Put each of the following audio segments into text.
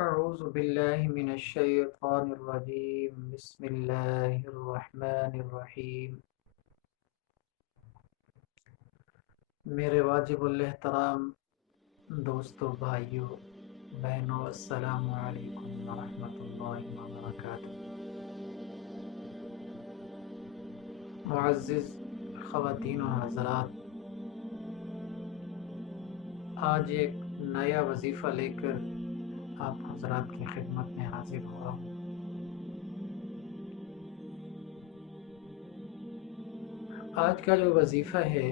أعوذ بالله من الشيطان الرجيم بسم الله الرحمن الرحیم۔ میرے واجب الاحترام دوستو، بھائیو، بہنوں، السلام علیکم ورحمۃ اللہ وبرکاتہ۔ معزز خواتین و حضرات، آج ایک نیا وظیفہ لے کر آپ حضرات کی خدمت میں حاضر ہوا ہوں۔ آج کا جو وظیفہ ہے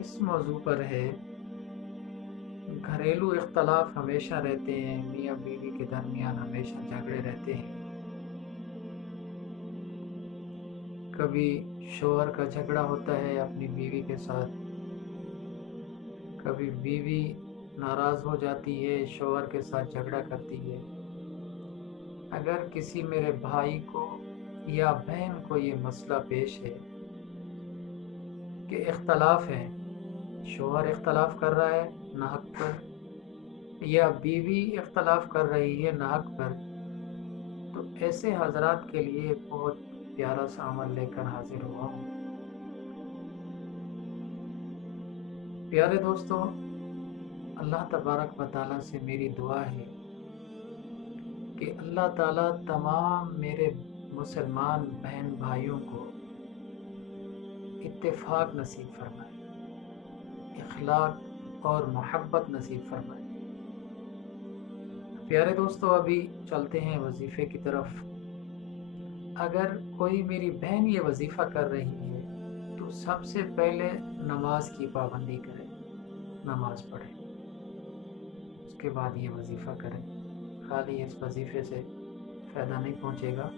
اس موضوع پر ہے، گھریلو اختلاف ہمیشہ رہتے ہیں، میاں بیوی کے درمیان ہمیشہ جھگڑے رہتے ہیں۔ کبھی شوہر کا جھگڑا ہوتا ہے اپنی بیوی کے ساتھ، کبھی بیوی ناراض ہو جاتی ہے، شوہر کے ساتھ جھگڑا کرتی ہے۔ اگر کسی میرے بھائی کو یا بہن کو یہ مسئلہ پیش ہے کہ اختلاف ہے، شوہر اختلاف کر رہا ہے ناحق پر یا بیوی اختلاف کر رہی ہے ناحق پر، تو ایسے حضرات کے لیے بہت پیارا سا عمل لے کر حاضر ہوا ہوں۔ پیارے دوستو، اللہ تبارک و تعالیٰ سے میری دعا ہے کہ اللہ تعالیٰ تمام میرے مسلمان بہن بھائیوں کو اتفاق نصیب فرمائے، اخلاق اور محبت نصیب فرمائے۔ پیارے دوستو، ابھی چلتے ہیں وظیفے کی طرف۔ اگر کوئی میری بہن یہ وظیفہ کر رہی ہے تو سب سے پہلے نماز کی پابندی کرے، نماز پڑھے، اس کے بعد یہ وظیفہ کریں۔ خالی اس وظیفے سے فائدہ نہیں پہنچے گا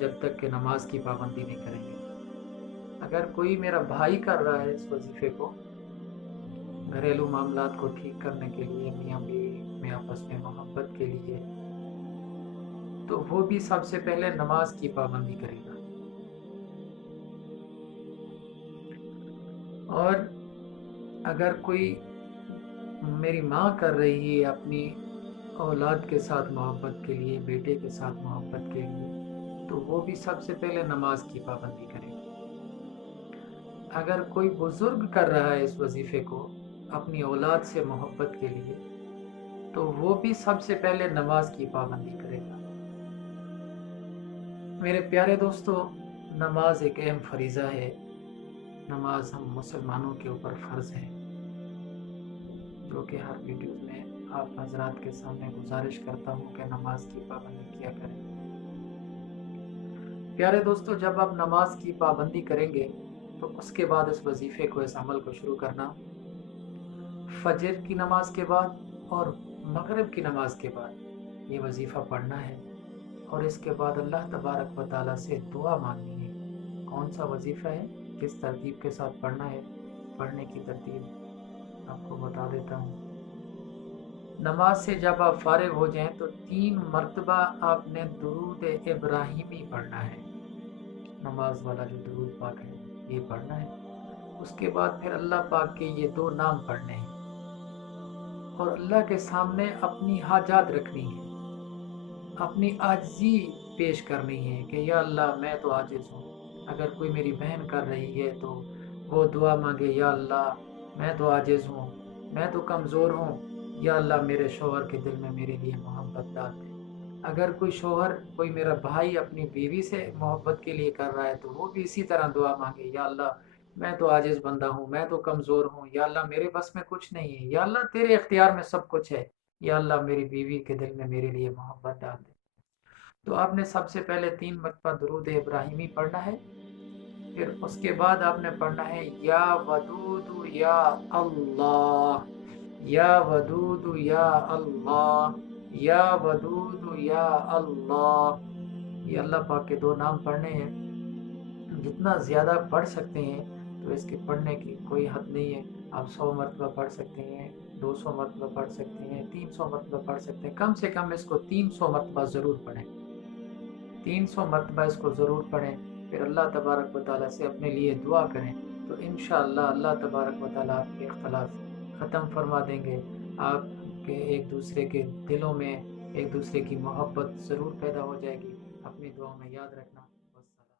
جب تک کہ نماز کی پابندی نہیں کریں گے۔ اگر کوئی میرا بھائی کر رہا ہے اس وظیفے کو، گھریلو معاملات کو ٹھیک کرنے کے لیے، میاں بیوی میں آپس میں محبت کے لیے، تو وہ بھی سب سے پہلے نماز کی پابندی کرے گا۔ اور اگر کوئی میری ماں کر رہی ہے اپنی اولاد کے ساتھ محبت کے لیے، بیٹے کے ساتھ محبت کے لیے، تو وہ بھی سب سے پہلے نماز کی پابندی کرے گی۔ اگر کوئی بزرگ کر رہا ہے اس وظیفے کو اپنی اولاد سے محبت کے لیے، تو وہ بھی سب سے پہلے نماز کی پابندی کرے گا۔ میرے پیارے دوستو، نماز ایک اہم فریضہ ہے۔ نماز ہم مسلمانوں کے اوپر فرض ہے، جو کہ ہر ویڈیوز میں آپ حضرات کے سامنے گزارش کرتا ہوں کہ نماز کی پابندی کیا کریں۔ پیارے دوستو، جب آپ نماز کی پابندی کریں گے تو اس کے بعد اس وظیفے کو، اس عمل کو شروع کرنا۔ فجر کی نماز کے بعد اور مغرب کی نماز کے بعد یہ وظیفہ پڑھنا ہے، اور اس کے بعد اللہ تبارک و تعالیٰ سے دعا مانگنی ہے۔ کون سا وظیفہ ہے، کس ترتیب کے ساتھ پڑھنا ہے، پڑھنے کی ترتیب آپ کو بتا دیتا ہوں۔ نماز سے جب آپ فارغ ہو جائیں تو 3 مرتبہ آپ نے درود ابراہیمی پڑھنا ہے۔ نماز والا جو درود پاک ہے یہ پڑھنا ہے۔ اس کے بعد پھر اللہ پاک کے یہ 2 نام پڑھنے ہیں، اور اللہ کے سامنے اپنی حاجات رکھنی ہے، اپنی عاجزی پیش کرنی ہے کہ یا اللہ میں تو عاجز ہوں۔ اگر کوئی میری بہن کر رہی ہے تو وہ دعا مانگے، یا اللہ میں تو عاجز ہوں، میں تو کمزور ہوں، یا اللہ میرے شوہر کے دل میں میرے لیے محبت ڈال دے۔ اگر کوئی شوہر، کوئی میرا بھائی اپنی بیوی سے محبت کے لیے کر رہا ہے تو وہ بھی اسی طرح دعا مانگے، یا اللہ میں تو عاجز بندہ ہوں، میں تو کمزور ہوں، یا اللہ میرے بس میں کچھ نہیں ہے، یا اللہ تیرے اختیار میں سب کچھ ہے، یا اللہ میری بیوی کے دل میں میرے لیے محبت ڈال دے۔ تو آپ نے سب سے پہلے 3 مرتبہ درود ابراہیمی پڑھنا ہے۔ پھر اس کے بعد آپ نے پڑھنا ہے یا ودود یا اللہ، یا ودود یا اللہ، یا ودود یا اللہ۔ یہ اللہ پاک کے 2 نام پڑھنے ہیں۔ جتنا زیادہ پڑھ سکتے ہیں تو اس کے پڑھنے کی کوئی حد نہیں ہے۔ آپ 100 مرتبہ پڑھ سکتے ہیں، 200 مرتبہ پڑھ سکتے ہیں، 300 مرتبہ پڑھ سکتے ہیں۔ کم سے کم اس کو 300 مرتبہ ضرور پڑھیں، 300 مرتبہ اس کو ضرور پڑھیں۔ پھر اللہ تبارک و تعالیٰ سے اپنے لیے دعا کریں، تو انشاءاللہ اللہ تبارک و تعالیٰ آپ کے اختلاف ختم فرما دیں گے، آپ کہ ایک دوسرے کے دلوں میں ایک دوسرے کی محبت ضرور پیدا ہو جائے گی۔ اپنی دعاؤں میں یاد رکھنا۔